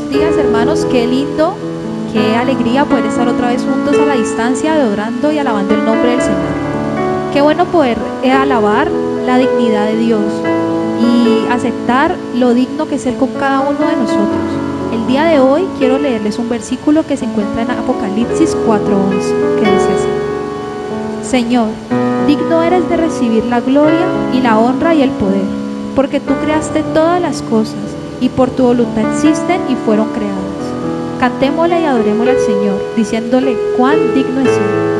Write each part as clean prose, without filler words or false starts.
Buenos días, hermanos. Qué lindo, qué alegría poder estar otra vez juntos a la distancia, adorando y alabando el nombre del Señor. Qué bueno poder alabar la dignidad de Dios y aceptar lo digno que es Él con cada uno de nosotros. El día de hoy quiero leerles un versículo que se encuentra en Apocalipsis 4:11, que dice así: Señor, digno eres de recibir la gloria y la honra y el poder, porque tú creaste todas las cosas y por tu voluntad existen y fueron creadas. Cantémosle y adorémosle al Señor, diciéndole cuán digno es Él.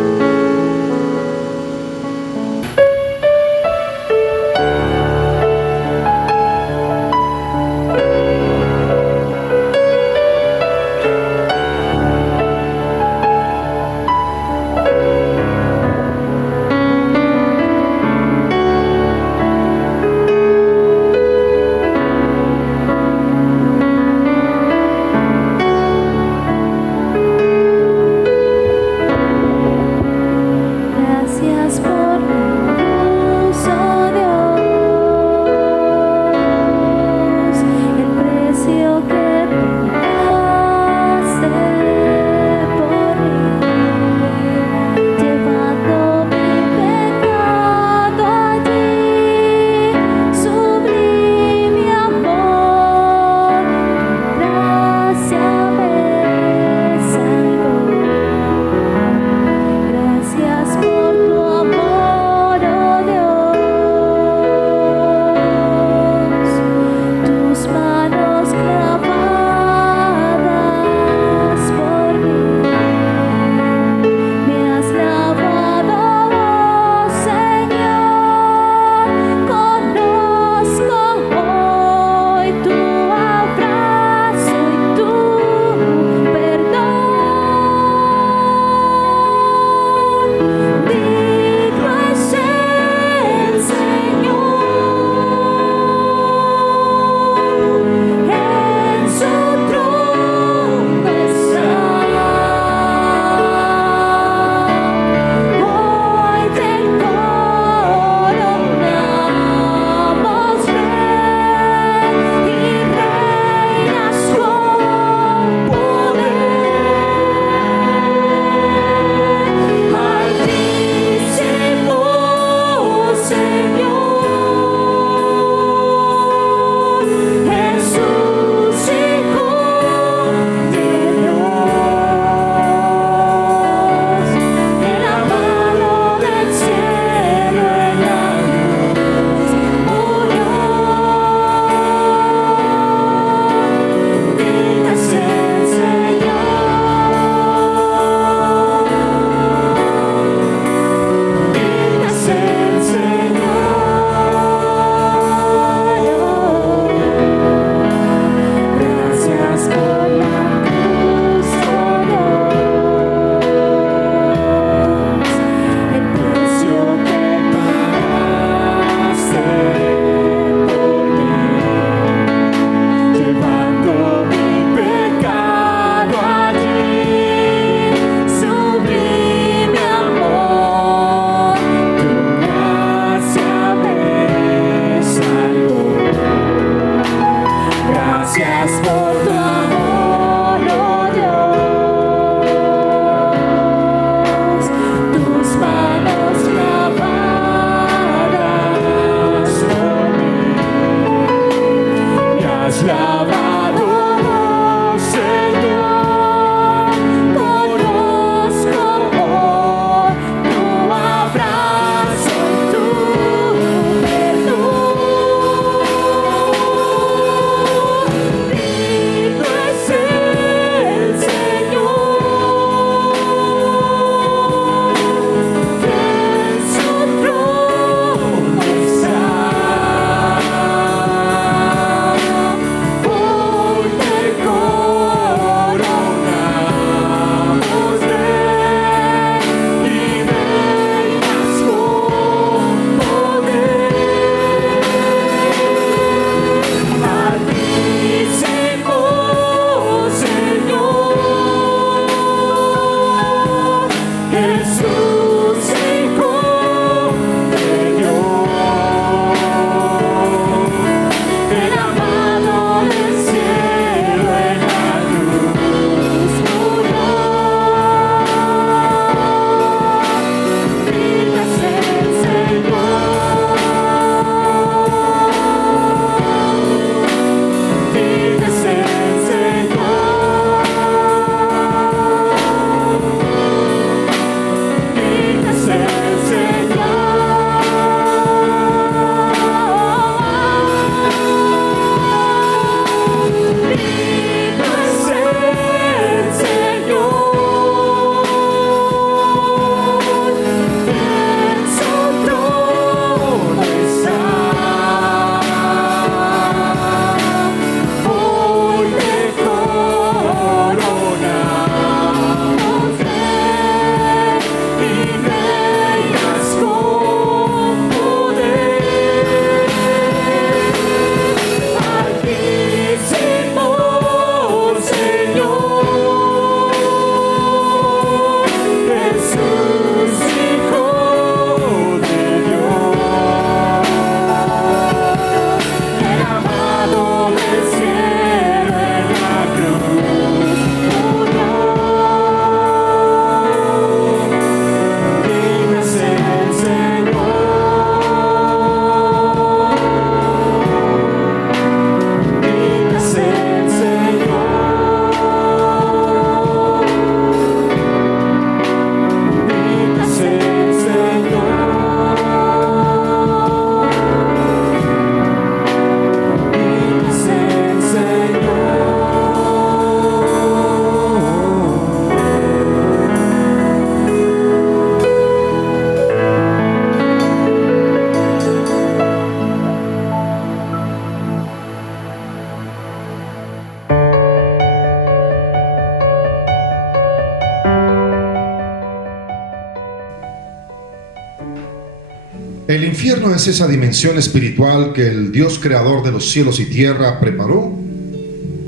El infierno es esa dimensión espiritual que el Dios creador de los cielos y tierra preparó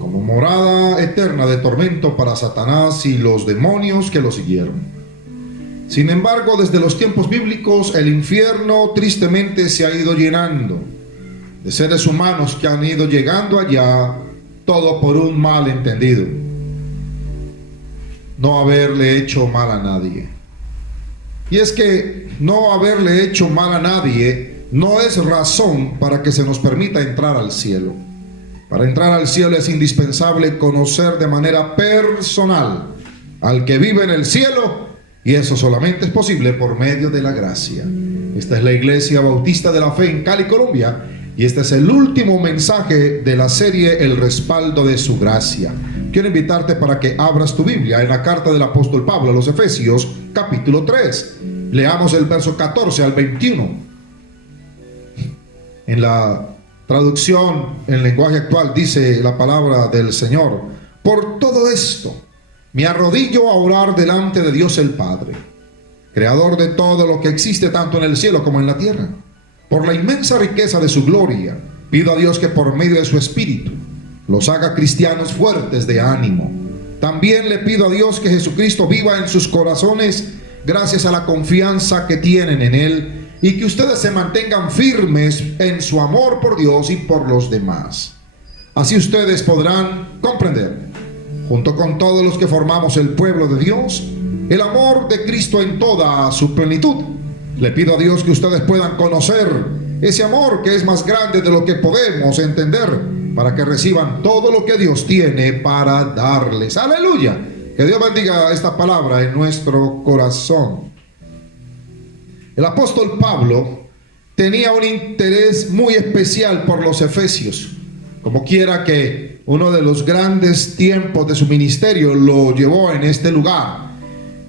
como morada eterna de tormento para Satanás y los demonios que lo siguieron. Sin embargo, desde los tiempos bíblicos, el infierno tristemente se ha ido llenando de seres humanos que han ido llegando allá, todo por un mal entendido: no haberle hecho mal a nadie. Y es que no haberle hecho mal a nadie no es razón para que se nos permita entrar al cielo. Para entrar al cielo es indispensable conocer de manera personal al que vive en el cielo, y eso solamente es posible por medio de la gracia. Esta es la Iglesia Bautista de la Fe en Cali, Colombia, y este es el último mensaje de la serie El respaldo de su gracia. Quiero invitarte para que abras tu Biblia en la carta del apóstol Pablo a los Efesios, capítulo 3. Leamos el verso 14 al 21. En la traducción en lenguaje actual dice la palabra del Señor: por todo esto me arrodillo a orar delante de Dios el Padre, creador de todo lo que existe tanto en el cielo como en la tierra. Por la inmensa riqueza de su gloria, pido a Dios que por medio de su Espíritu los haga cristianos fuertes de ánimo. También le pido a Dios que Jesucristo viva en sus corazones gracias a la confianza que tienen en Él, y que ustedes se mantengan firmes en su amor por Dios y por los demás. Así ustedes podrán comprender, junto con todos los que formamos el pueblo de Dios, el amor de Cristo en toda su plenitud. Le pido a Dios que ustedes puedan conocer ese amor que es más grande de lo que podemos entender, para que reciban todo lo que Dios tiene para darles. ¡Aleluya! Que Dios bendiga esta palabra en nuestro corazón. El apóstol Pablo tenía un interés muy especial por los efesios. Como quiera que uno de los grandes tiempos de su ministerio lo llevó en este lugar.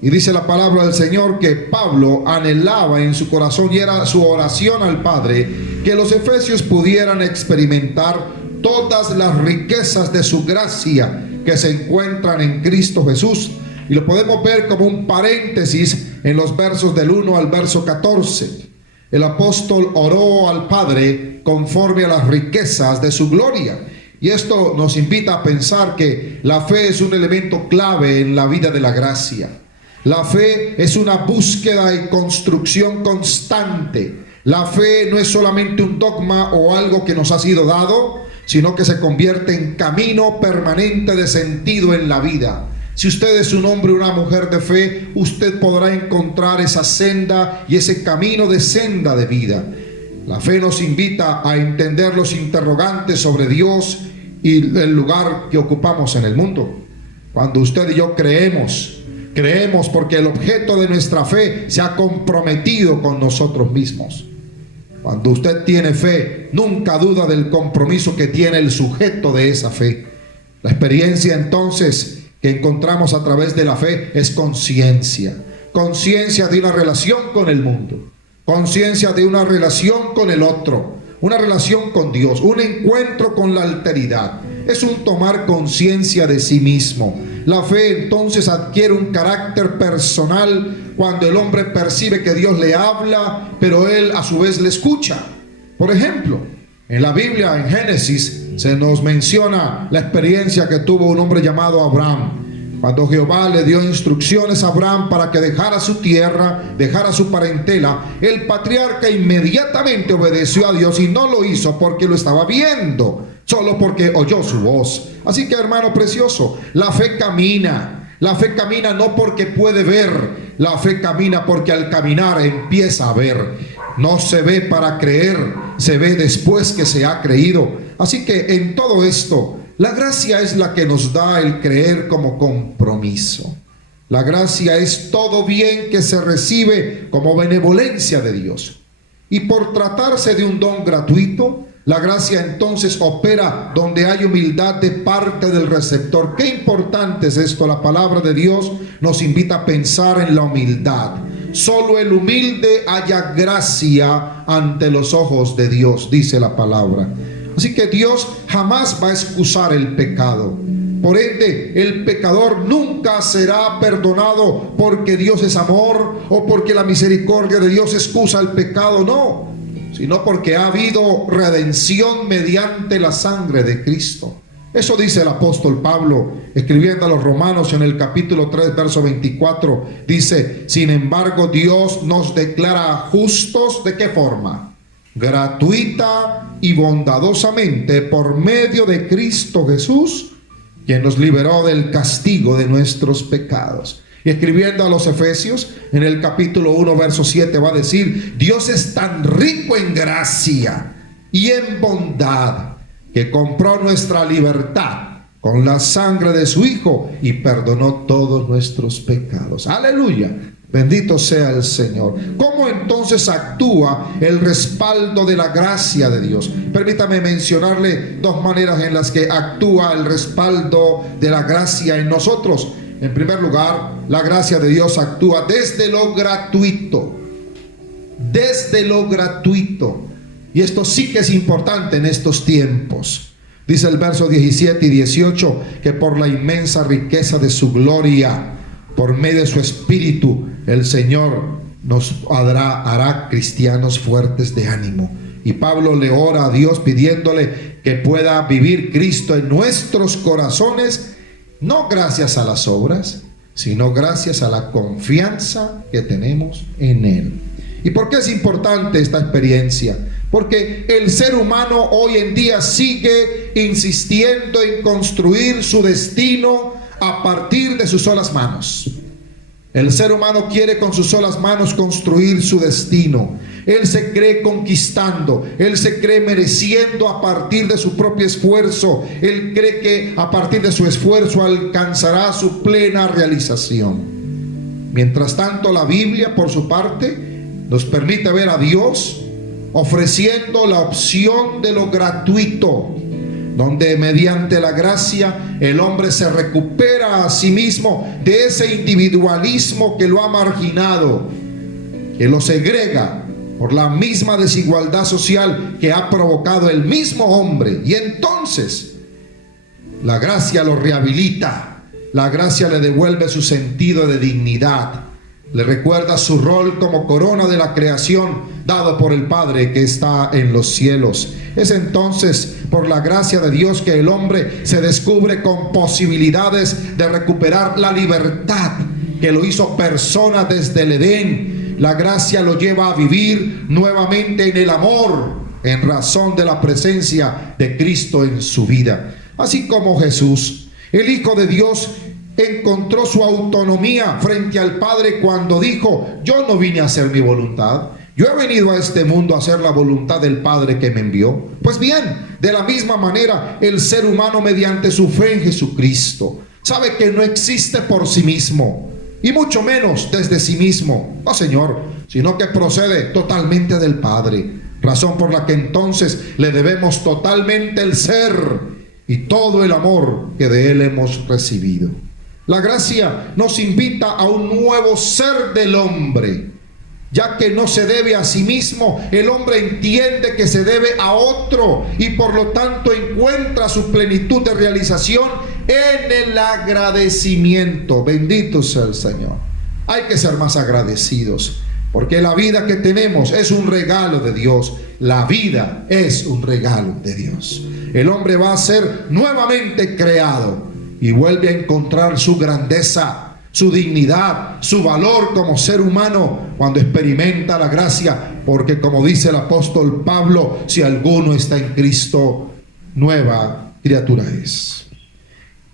Y dice la palabra del Señor que Pablo anhelaba en su corazón, y era su oración al Padre, que los efesios pudieran experimentar todas las riquezas de su gracia que se encuentran en Cristo Jesús. Y lo podemos ver como un paréntesis en los versos del 1 al verso 14. El apóstol oró al Padre conforme a las riquezas de su gloria. Y esto nos invita a pensar que la fe es un elemento clave en la vida de la gracia. La fe es una búsqueda y construcción constante. La fe no es solamente un dogma o algo que nos ha sido dado, sino que se convierte en camino permanente de sentido en la vida. Si usted es un hombre o una mujer de fe, usted podrá encontrar esa senda y ese camino de senda de vida. La fe nos invita a entender los interrogantes sobre Dios y el lugar que ocupamos en el mundo. Cuando usted y yo creemos porque el objeto de nuestra fe se ha comprometido con nosotros mismos. Cuando usted tiene fe, nunca duda del compromiso que tiene el sujeto de esa fe. La experiencia entonces que encontramos a través de la fe es conciencia. Conciencia de una relación con el mundo. Conciencia de una relación con el otro. Una relación con Dios. Un encuentro con la alteridad. Es un tomar conciencia de sí mismo. La fe entonces adquiere un carácter personal cuando el hombre percibe que Dios le habla, pero él a su vez le escucha. Por ejemplo, en la Biblia, en Génesis, se nos menciona la experiencia que tuvo un hombre llamado Abraham. Cuando Jehová le dio instrucciones a Abraham para que dejara su tierra, dejara su parentela, el patriarca inmediatamente obedeció a Dios, y no lo hizo porque lo estaba viendo, solo porque oyó su voz. Así que, hermano precioso, la fe camina. La fe camina no porque puede ver, la fe camina porque al caminar empieza a ver. No se ve para creer, se ve después que se ha creído. Así que en todo esto, la gracia es la que nos da el creer como compromiso. La gracia es todo bien que se recibe como benevolencia de Dios. Y por tratarse de un don gratuito, la gracia entonces opera donde hay humildad de parte del receptor. Qué importante es esto. La palabra de Dios nos invita a pensar en la humildad. Solo el humilde halla gracia ante los ojos de Dios, dice la palabra. Así que Dios jamás va a excusar el pecado. Por ende, el pecador nunca será perdonado porque Dios es amor o porque la misericordia de Dios excusa el pecado, no, sino porque ha habido redención mediante la sangre de Cristo. Eso dice el apóstol Pablo, escribiendo a los Romanos en el capítulo 3, verso 24. Dice: sin embargo, Dios nos declara justos, ¿de qué forma? Gratuita y bondadosamente por medio de Cristo Jesús, quien nos liberó del castigo de nuestros pecados. Y escribiendo a los Efesios, en el capítulo 1, verso 7, va a decir: Dios es tan rico en gracia y en bondad, que compró nuestra libertad con la sangre de su Hijo y perdonó todos nuestros pecados. Aleluya, bendito sea el Señor. ¿Cómo entonces actúa el respaldo de la gracia de Dios? Permítame mencionarle dos maneras en las que actúa el respaldo de la gracia en nosotros. En primer lugar, la gracia de Dios actúa desde lo gratuito. Desde lo gratuito. Y esto sí que es importante en estos tiempos. Dice el verso 17 y 18 que por la inmensa riqueza de su gloria, por medio de su Espíritu, el Señor nos hará cristianos fuertes de ánimo. Y Pablo le ora a Dios pidiéndole que pueda vivir Cristo en nuestros corazones, no gracias a las obras, sino gracias a la confianza que tenemos en Él. ¿Y por qué es importante esta experiencia? Porque el ser humano hoy en día sigue insistiendo en construir su destino a partir de sus solas manos. El ser humano quiere con sus solas manos construir su destino. Él se cree conquistando, él se cree mereciendo a partir de su propio esfuerzo. Él cree que a partir de su esfuerzo alcanzará su plena realización. Mientras tanto, la Biblia, por su parte, nos permite ver a Dios ofreciendo la opción de lo gratuito, donde mediante la gracia el hombre se recupera a sí mismo de ese individualismo que lo ha marginado, que lo segrega por la misma desigualdad social que ha provocado el mismo hombre. Y entonces la gracia lo rehabilita, la gracia le devuelve su sentido de dignidad, le recuerda su rol como corona de la creación dado por el Padre que está en los cielos. Es entonces por la gracia de Dios que el hombre se descubre con posibilidades de recuperar la libertad que lo hizo persona desde el Edén. La gracia lo lleva a vivir nuevamente en el amor, en razón de la presencia de Cristo en su vida. Así como Jesús, el Hijo de Dios, encontró su autonomía frente al Padre cuando dijo: yo no vine a hacer mi voluntad, yo he venido a este mundo a hacer la voluntad del Padre que me envió. Pues bien, de la misma manera el ser humano, mediante su fe en Jesucristo, sabe que no existe por sí mismo, y mucho menos desde sí mismo, no Señor, sino que procede totalmente del Padre, razón por la que entonces le debemos totalmente el ser y todo el amor que de Él hemos recibido. La gracia nos invita a un nuevo ser del hombre, ya que no se debe a sí mismo. El hombre entiende que se debe a otro y por lo tanto encuentra su plenitud de realización en el agradecimiento. Bendito sea el Señor. Hay que ser más agradecidos, porque la vida que tenemos es un regalo de Dios. La vida es un regalo de Dios. El hombre va a ser nuevamente creado y vuelve a encontrar su grandeza, su dignidad, su valor como ser humano cuando experimenta la gracia, porque como dice el apóstol Pablo: si alguno está en Cristo, nueva criatura es.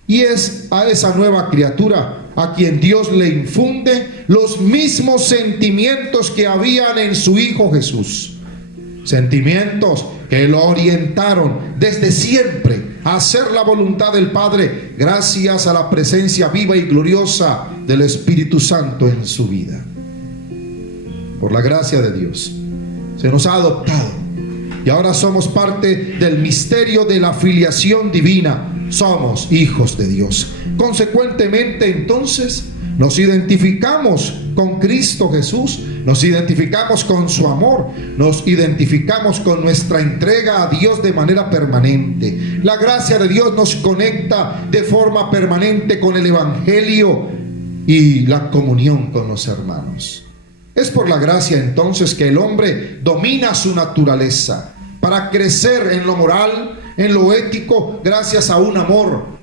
Y es a esa nueva criatura a quien Dios le infunde los mismos sentimientos que habían en su Hijo Jesús. Sentimientos que lo orientaron desde siempre a hacer la voluntad del Padre, gracias a la presencia viva y gloriosa del Espíritu Santo en su vida. Por la gracia de Dios se nos ha adoptado y ahora somos parte del misterio de la filiación divina. Somos hijos de Dios. Consecuentemente, entonces, Nos identificamos con Cristo Jesús, nos identificamos con su amor, nos identificamos con nuestra entrega a Dios de manera permanente. La gracia de Dios nos conecta de forma permanente con el Evangelio y la comunión con los hermanos. Es por la gracia entonces que el hombre domina su naturaleza para crecer en lo moral, en lo ético, gracias a un amor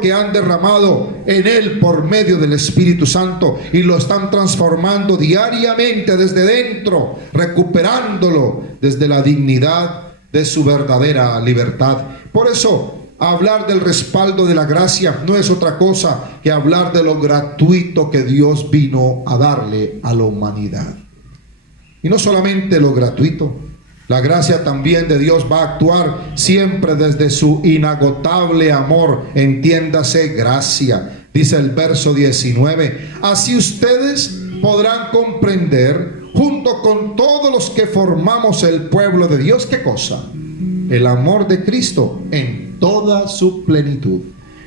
que han derramado en él por medio del Espíritu Santo, y lo están transformando diariamente desde dentro, recuperándolo desde la dignidad de su verdadera libertad. Por eso, hablar del respaldo de la gracia no es otra cosa que hablar de lo gratuito que Dios vino a darle a la humanidad. Y no solamente lo gratuito, la gracia también de Dios va a actuar siempre desde su inagotable amor. Entiéndase gracia. Dice el verso 19: así ustedes podrán comprender, junto con todos los que formamos el pueblo de Dios, ¿qué cosa? El amor de Cristo en toda su plenitud.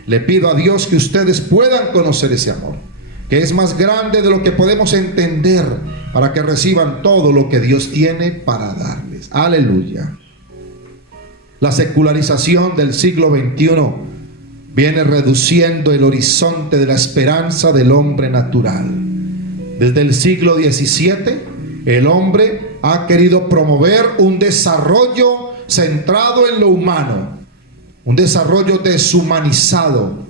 Le pido a Dios que ustedes puedan conocer ese amor, que es más grande de lo que podemos entender, para que reciban todo lo que Dios tiene para darles. Aleluya. La secularización del siglo XXI viene reduciendo el horizonte de la esperanza del hombre natural. Desde el siglo XVII, el hombre ha querido promover un desarrollo centrado en lo humano, un desarrollo deshumanizado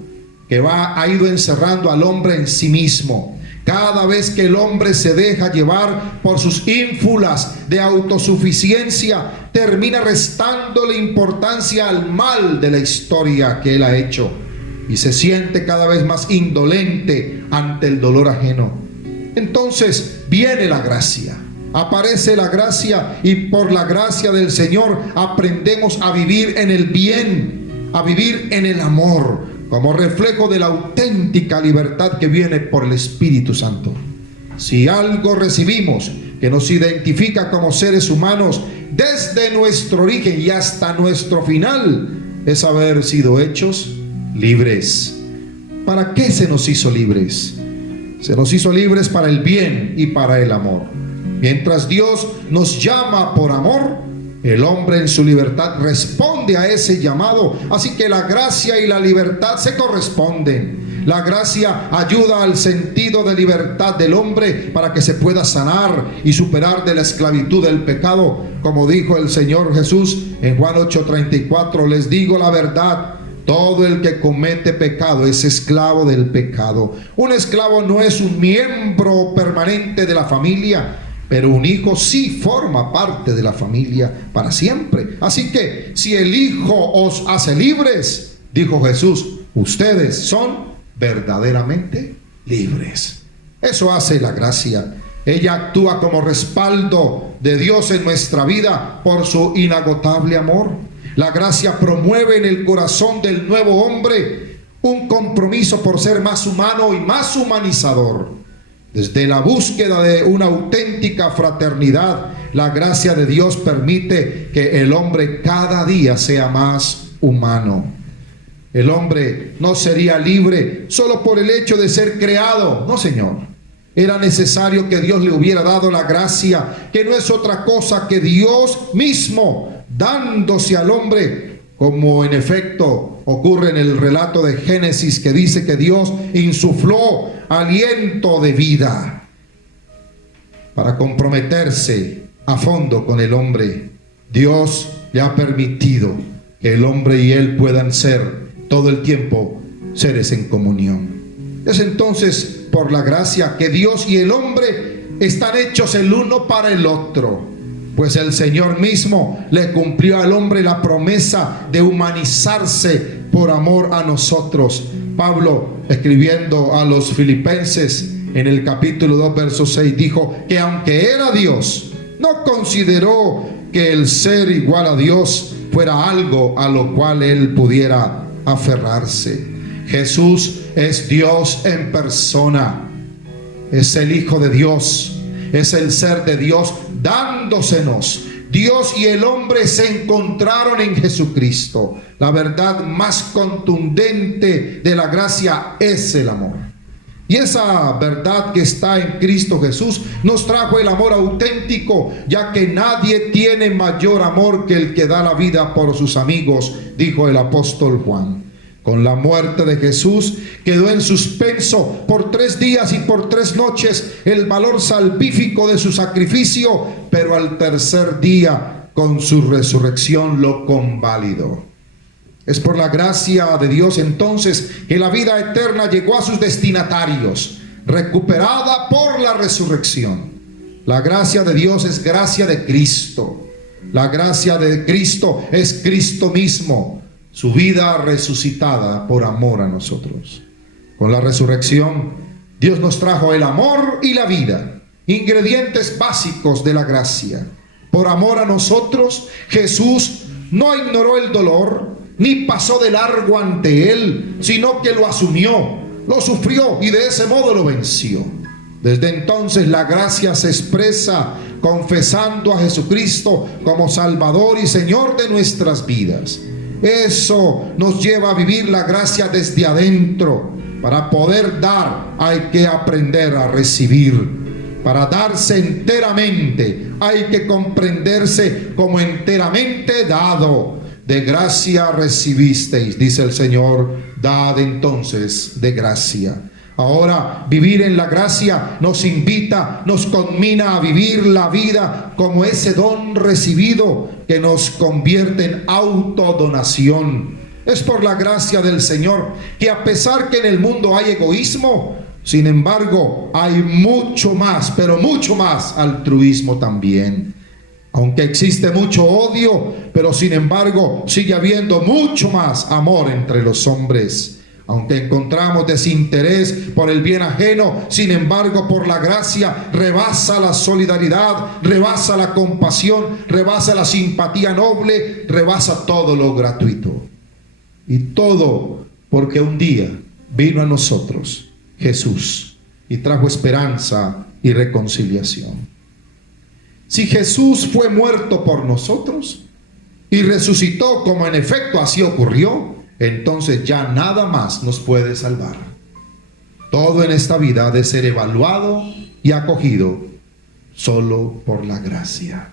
que ha ido encerrando al hombre en sí mismo. Cada vez que el hombre se deja llevar por sus ínfulas de autosuficiencia, termina restándole importancia al mal de la historia que él ha hecho, y se siente cada vez más indolente ante el dolor ajeno. Entonces viene la gracia, aparece la gracia, y por la gracia del Señor aprendemos a vivir en el bien, a vivir en el amor, como reflejo de la auténtica libertad que viene por el Espíritu Santo. Si algo recibimos que nos identifica como seres humanos desde nuestro origen y hasta nuestro final, es haber sido hechos libres. ¿Para qué se nos hizo libres? Se nos hizo libres para el bien y para el amor. Mientras Dios nos llama por amor, el hombre en su libertad responde a ese llamado. Así que la gracia y la libertad se corresponden. La gracia ayuda al sentido de libertad del hombre para que se pueda sanar y superar de la esclavitud del pecado. Como dijo el Señor Jesús en Juan 8:34, les digo la verdad, todo el que comete pecado es esclavo del pecado. Un esclavo no es un miembro permanente de la familia, pero un hijo sí forma parte de la familia para siempre. Así que si el Hijo os hace libres, dijo Jesús, ustedes son verdaderamente libres. Eso hace la gracia. Ella actúa como respaldo de Dios en nuestra vida por su inagotable amor. La gracia promueve en el corazón del nuevo hombre un compromiso por ser más humano y más humanizador. Desde la búsqueda de una auténtica fraternidad, la gracia de Dios permite que el hombre cada día sea más humano. El hombre no sería libre solo por el hecho de ser creado. No, Señor. Era necesario que Dios le hubiera dado la gracia, que no es otra cosa que Dios mismo dándose al hombre, como en efecto ocurre en el relato de Génesis, que dice que Dios insufló aliento de vida para comprometerse a fondo con el hombre. Dios le ha permitido que el hombre y él puedan ser todo el tiempo seres en comunión. Es entonces por la gracia que Dios y el hombre están hechos el uno para el otro, pues el Señor mismo le cumplió al hombre la promesa de humanizarse por amor a nosotros. Pablo, escribiendo a los Filipenses en el capítulo 2, verso 6, dijo que aunque era Dios, no consideró que el ser igual a Dios fuera algo a lo cual él pudiera aferrarse. Jesús es Dios en persona, es el Hijo de Dios, es el ser de Dios dándosenos. Dios y el hombre se encontraron en Jesucristo. La verdad más contundente de la gracia es el amor. Y esa verdad que está en Cristo Jesús nos trajo el amor auténtico, ya que nadie tiene mayor amor que el que da la vida por sus amigos, dijo el apóstol Juan. Con la muerte de Jesús quedó en suspenso por 3 días y por 3 noches el valor salvífico de su sacrificio, pero al tercer día con su resurrección lo convalidó. Es por la gracia de Dios entonces que la vida eterna llegó a sus destinatarios, recuperada por la resurrección. La gracia de Dios es gracia de Cristo. La gracia de Cristo es Cristo mismo, su vida resucitada por amor a nosotros. Con la resurrección, Dios nos trajo el amor y la vida, ingredientes básicos de la gracia. Por amor a nosotros, Jesús no ignoró el dolor, ni pasó de largo ante él, sino que lo asumió, lo sufrió y de ese modo lo venció. Desde entonces la gracia se expresa confesando a Jesucristo como Salvador y Señor de nuestras vidas. Eso nos lleva a vivir la gracia desde adentro. Para poder dar hay que aprender a recibir. Para darse enteramente hay que comprenderse como enteramente dado. De gracia recibisteis, dice el Señor, dad entonces de gracia. Ahora, vivir en la gracia nos invita, nos conmina a vivir la vida como ese don recibido que nos convierte en autodonación. Es por la gracia del Señor que, a pesar que en el mundo hay egoísmo, sin embargo hay mucho más, pero mucho más altruismo también. Aunque existe mucho odio, pero sin embargo sigue habiendo mucho más amor entre los hombres. Aunque encontramos desinterés por el bien ajeno, sin embargo por la gracia rebasa la solidaridad, rebasa la compasión, rebasa la simpatía noble, rebasa todo lo gratuito. Y todo porque un día vino a nosotros Jesús y trajo esperanza y reconciliación. Si Jesús fue muerto por nosotros y resucitó, como en efecto así ocurrió, entonces ya nada más nos puede salvar. Todo en esta vida ha de ser evaluado y acogido solo por la gracia.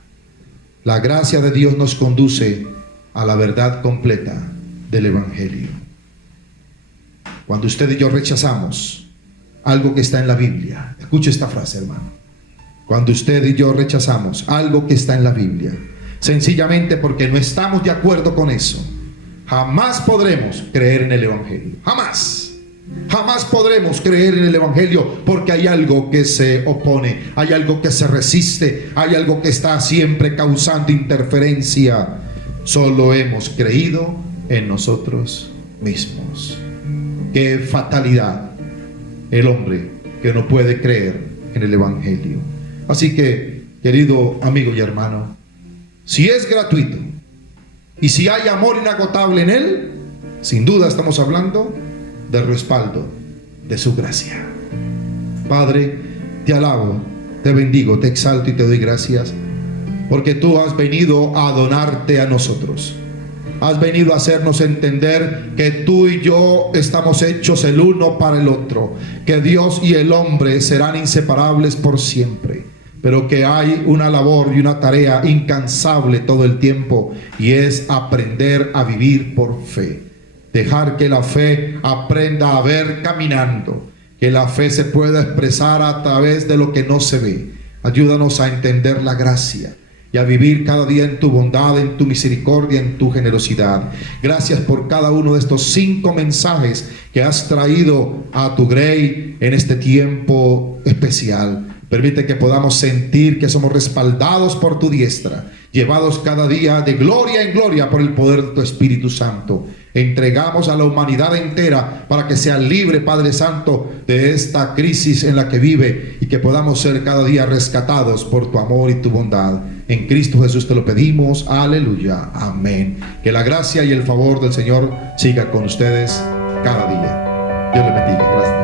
La gracia de Dios nos conduce a la verdad completa del Evangelio. Cuando usted y yo rechazamos algo que está en la Biblia, escuche esta frase, hermano. Cuando usted y yo rechazamos algo que está en la Biblia, sencillamente porque no estamos de acuerdo con eso, jamás podremos creer en el Evangelio. Jamás. Jamás podremos creer en el Evangelio porque hay algo que se opone, hay algo que se resiste, hay algo que está siempre causando interferencia. Solo hemos creído en nosotros mismos. Qué fatalidad el hombre que no puede creer en el Evangelio. Así que, querido amigo y hermano, si es gratuito y si hay amor inagotable en él, sin duda estamos hablando del respaldo de su gracia. Padre, te alabo, te bendigo, te exalto y te doy gracias porque tú has venido a donarte a nosotros. Has venido a hacernos entender que tú y yo estamos hechos el uno para el otro, que Dios y el hombre serán inseparables por siempre, pero que hay una labor y una tarea incansable todo el tiempo, y es aprender a vivir por fe. Dejar que la fe aprenda a ver caminando, que la fe se pueda expresar a través de lo que no se ve. Ayúdanos a entender la gracia y a vivir cada día en tu bondad, en tu misericordia, en tu generosidad. Gracias por cada uno de estos 5 mensajes que has traído a tu grey en este tiempo especial. Permite que podamos sentir que somos respaldados por tu diestra, llevados cada día de gloria en gloria por el poder de tu Espíritu Santo. Entregamos a la humanidad entera para que sea libre, Padre Santo, de esta crisis en la que vive, y que podamos ser cada día rescatados por tu amor y tu bondad. En Cristo Jesús te lo pedimos. Aleluya. Amén. Que la gracia y el favor del Señor siga con ustedes cada día. Dios les bendiga. Gracias.